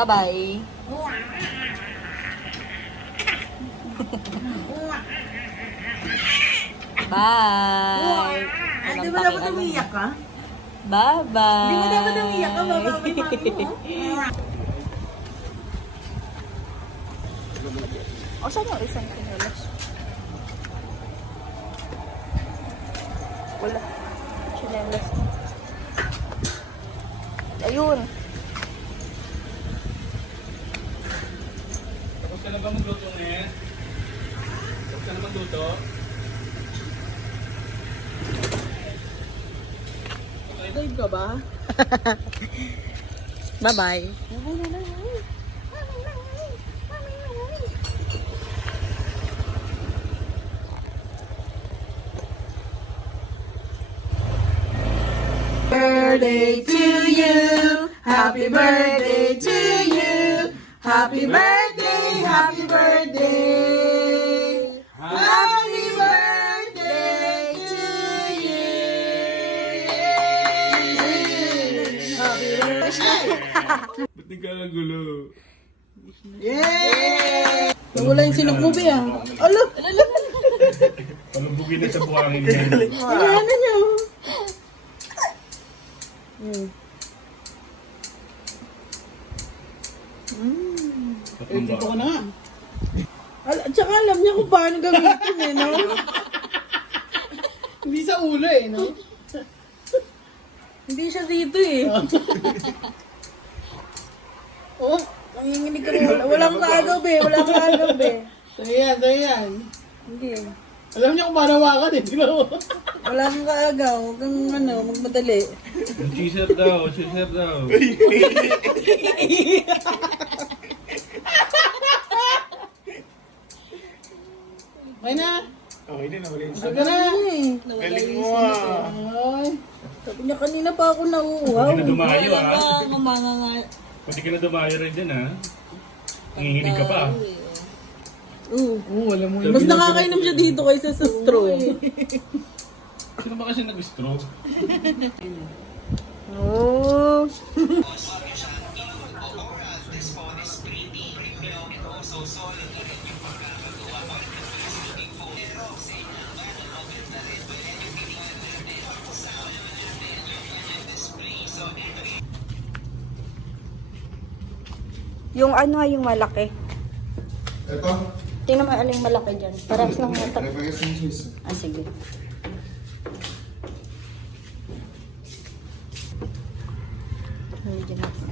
Bye-bye. Bye. Di ba dapat umiyak ka? Bye-bye. Di ba dapat umiyak ka? Bababay mo. O, saan yung isang kinulas? Wala. Chinelas na. Ayun. Tapos ka na ba magluto ngayon? Tapos ka na magluto? Dive ka ba? Bye-bye. Birthday to you. Happy birthday to you. Happy birthday, happy birthday. Happy birthday to you. Happy birthday. Ba't di ka nagulo? Yay! Wala yung sinok mo, Bea. Alo! Palubugin na sa buhangin yan. Ano niyo? Dito ko na nga. At saka alam niya kung paano gamitin eh, no? Hindi sa ulo eh, no? Hindi siya dito eh. Oh, nanginginig ka na. Walang kaagaw be, walang kaagaw be. Sayan. Hindi. Alam niya kung paano hawakan eh, no? Wala kang kaagaw, huwag kang magmadali. Cheeser daw, cheeser daw. Okay na. Okay din, nawala yung Sige na. galing mo ah. Ay, sabi niya kanina pa ako nauuhaw. Hindi na dumayo ah. Nga. Hindi ka na dumayo rin dyan ah. Nangihinig ka pa. Alam mo yun. Mas nakakainom siya dito kaysa sa straw. Sino ba kasi nag-stroke? Oh. Yung ano yung malaki. Ito? Tingnan mo aling malaki dyan. Parehas lang mata. Reverse yung cheese. Ah, sige. Medyo natin.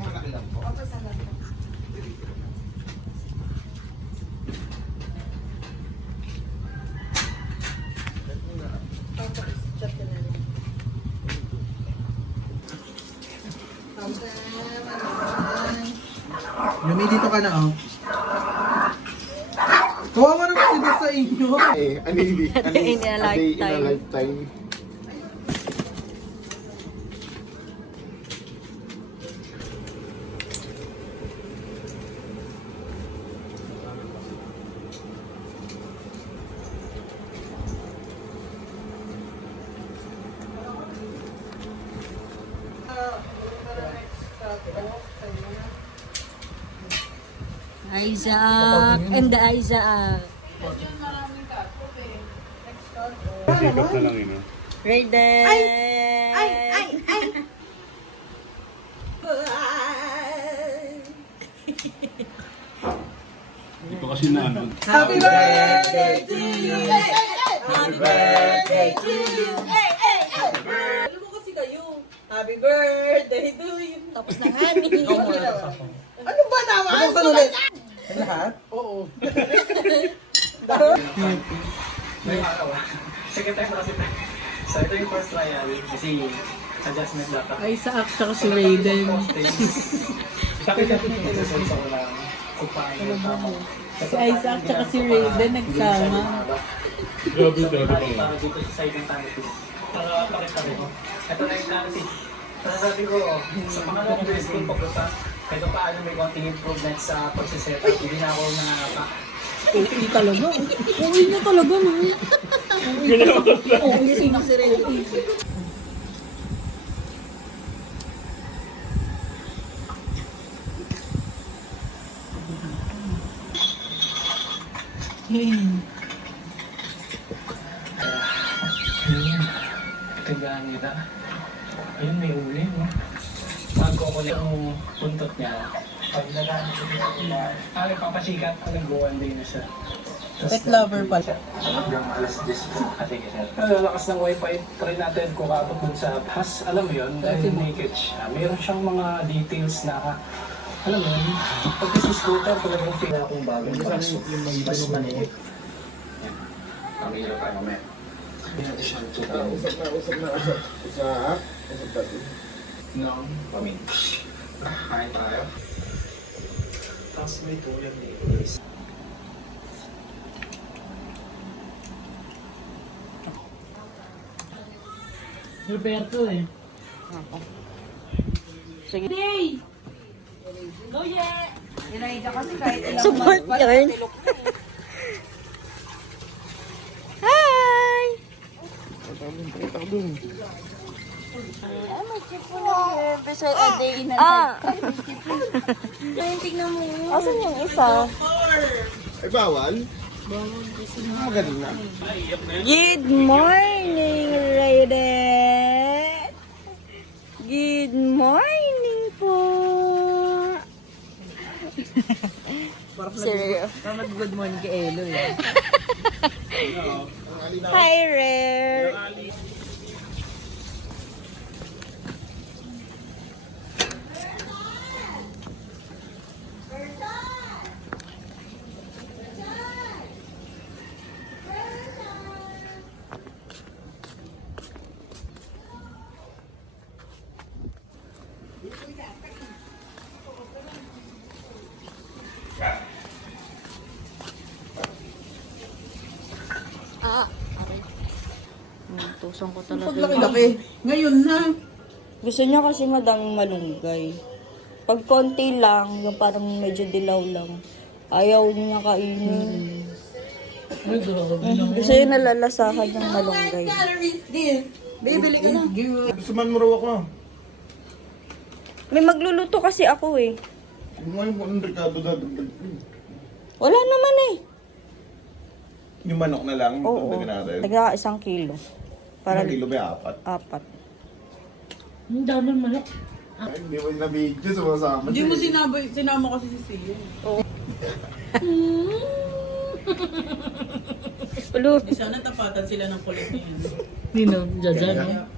Lumi dito ka na, oh. Kawawa naman si Dok sa inyo. A day in a lifetime. lifetime. Isaac and the Isaac. Sikap na lang yun ah. Raiden. Ay! Hindi pa kasi na ano. Happy birthday to you! Happy birthday to you! Alam mo kasi kayo. Happy birthday to you! Tapos na honey. Ano ba naman? Ano ba ulit? Lahat? Oo. Second time na kasi. So ito yung first trial kasi adjustment data. Isaac tsaka si Raiden. Sa akin natin yung results ako lang kung paano yung tama. Si Isaac tsaka si Raiden nagsama. Grabe ito, Para dito sa side ng tanong ko. Para pare-pare mo. Ito na yung tanong. Sasabi ko, sa pangalawang beses ko pagpunta, kahit paano may konting improvement sa pagsiset up. Hindi na ako na Okay talaga. Okay na talaga, no? Okay si Raiden. Tingnan kita. Ayun, may uli, no? Magkukulit ang puntot niya. Pag nagamit ko dito, papasikat ko nag-1 day na siya. Pet lover pala. Hanggang alas 10 po. Lalakas ng wifi, try natin kung abot dun sa has, alam mo yun, dahil naked siya. Mayroon siyang mga details na, alam mo yun, pag kasi scooter, talagang feel akong bagay. Mas maliit. Yan. Pamilya tayo mamaya. Hindi natin siyang tutup. Usap na. Usap natin. No, pamin. Kain tayo. Tapos may tuyang ni Ace. Roberto eh. Sige. Inaida kasi kahit ilang Support yarn. Hi! Ah! tignan mo. Asan yung isa? Ay, bawal? Magaling na. Good morning, Raiden! Good morning po! Seryo. Parang good morning kay Elo eh. Hi, Rare! Tusong ko talaga. Paglaki-laki. Ngayon na. Gusto niya kasi madaming malunggay. Pag konti lang, yung parang medyo dilaw lang, ayaw niya kainin. Ay, grabe. Gusto niya nalalasahan ng malunggay. Bibili ka na. Gusto man mo raw ako. May magluluto kasi ako eh. Ngayon mo ang Ricardo dadagdag. Wala naman eh. Yung manok na lang, Oo. dagdagan natin. Taga 1 kilo. Para Ilang kilo ba yung 4? 4. Ang dami manok. Ay, hindi mo na video sumasama. Hindi mo sinama kasi si Sia. Ulo. Sana tapatan sila ng kulit niya. Nino, jajan.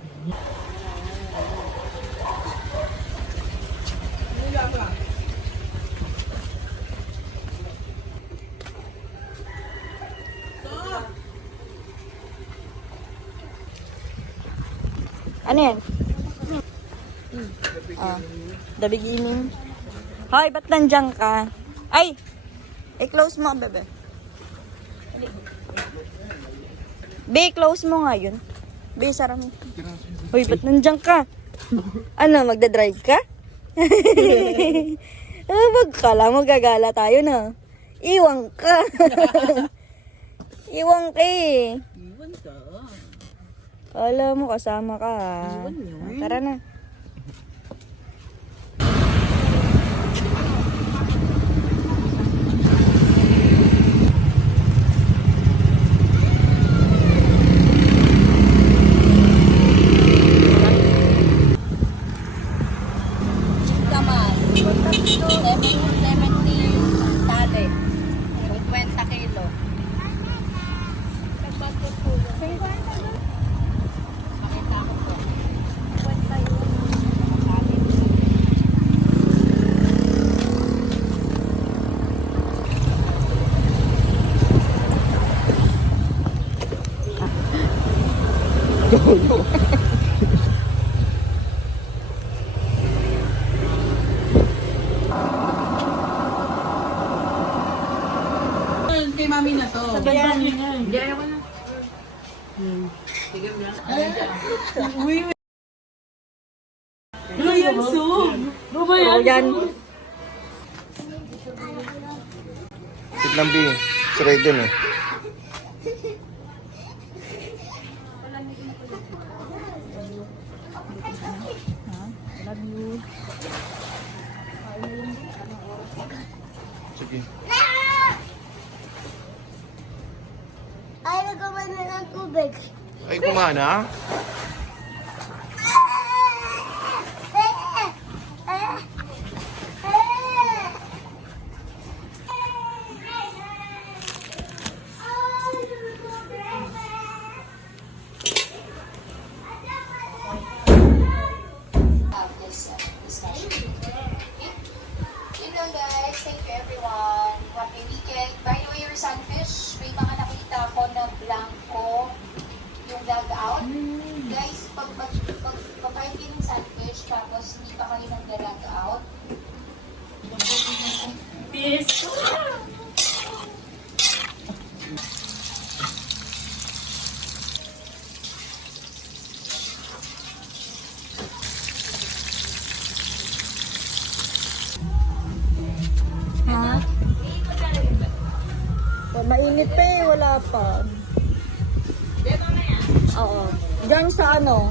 Ano yan? The beginning. Hoy, ba't nandiyan ka? Ay! I-close mo, bebe. Be, close mo nga yun. Be, sara mo. Hoy, ba't nandiyan ka? Ano, magdadrive ka? Wag ka lang, magagala tayo na. Iwang ka. Iwang ka eh. Iwan ka. Alam mo, kasama ka. Tara na. Kay mami na to. Sabayan. Hindi, ayoko na. Sige mo lang. Uy, ano yan, Sub? Baba Oh, yan. Tignan B. Si Raiden eh. Sige. Ay, nagawa na ng tubig. Ay, kumana? pa kayo nag-log-out? Ha? Mainit pa eh, wala pa. Oo. Diyan sa ano?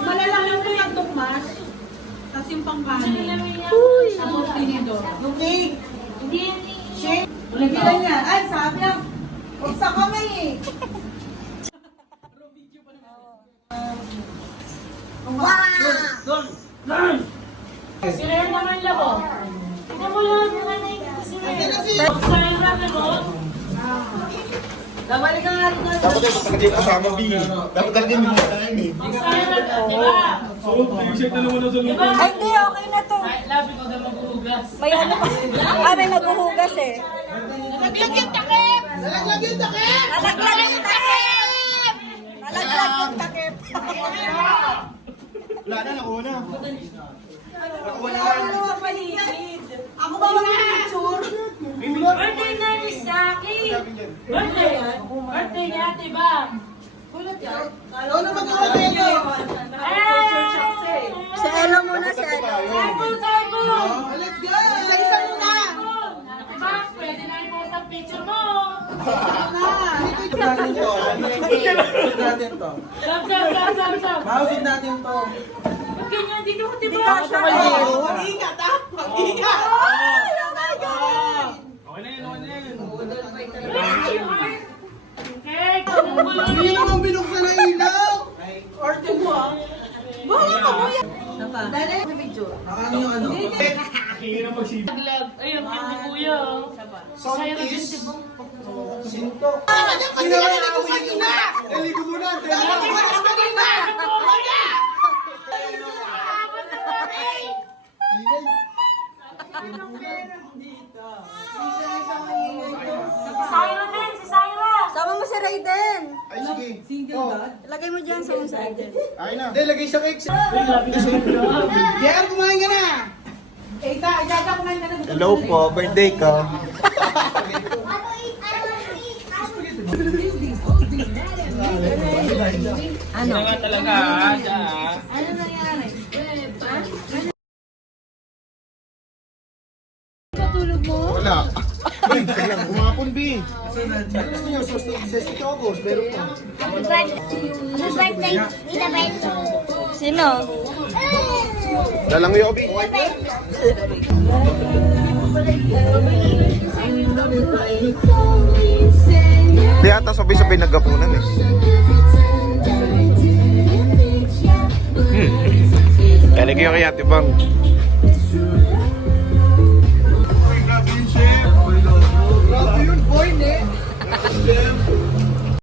Malalaki ko yung tukmas. Tapos yung pangkanin. Tapos pinito. Yung cake. Shake. Ulitan niya. Ay, sabi niya. Huwag sa kamay eh. Sila naman labo. Tingnan mo lang yung nanay ko sila. Sa'yo lang ako. Babalik ka nga rin doon. Dapat yung sakit yung kasama, B. Dapat talaga yung mga tayo, eh. Sa'yo lang ako, di ba? So, yung na naman na sa lupa. Ay, hindi, okay na to. Labi ko na maghuhugas. May ano pa. May maghuhugas eh. Nalaglag yung takip! Nalaglag yung takip! Nalaglag yung takip. Wala na, nakuha na. Ako ba mag-picture? Birthday na ni Saki. Birthday. Birthday ni Ate Bam. Ano na mag-order nyo? Si Ella muna, si Ella. Sarbo! Let's go! Isa-isa muna! Ate Bam, pwede na rin sa picture mo. Sab. Mausin natin to. Huwag ganyan, dito ko diba? Mag-ingat ha! Mag-ingat! Okay na yan, okay na yan. Okay, Hindi naman binuksan ang ilaw! Order mo ah! Bahala ka mo yan! Dali, may picture. Nakano yung ano? Hingi na magsibi. ayun, ni Kuya. Sa'yo na din, diba? Pinakalilig ko kanina! Naligo mo na, Pinakalilig ko kanina! Sa'yo din, si Syra. Sama mo si Raiden. Ay, sige. Lagay mo dyan sa si Raiden. Ay na. Hindi, lagay sa cake. Jer, kumain ka na! Eh, Jaja, kumain ka na. Hello po, birthday ka. Ano? Nga talaga, Wala. Ay, kailang kumapon, B. Gusto niyo, sa Tito August, meron pa. Sino? Dalang yung B. Di ata sabay-sabay nagkapunan eh. Kaya lagi yung kay Ate Bang.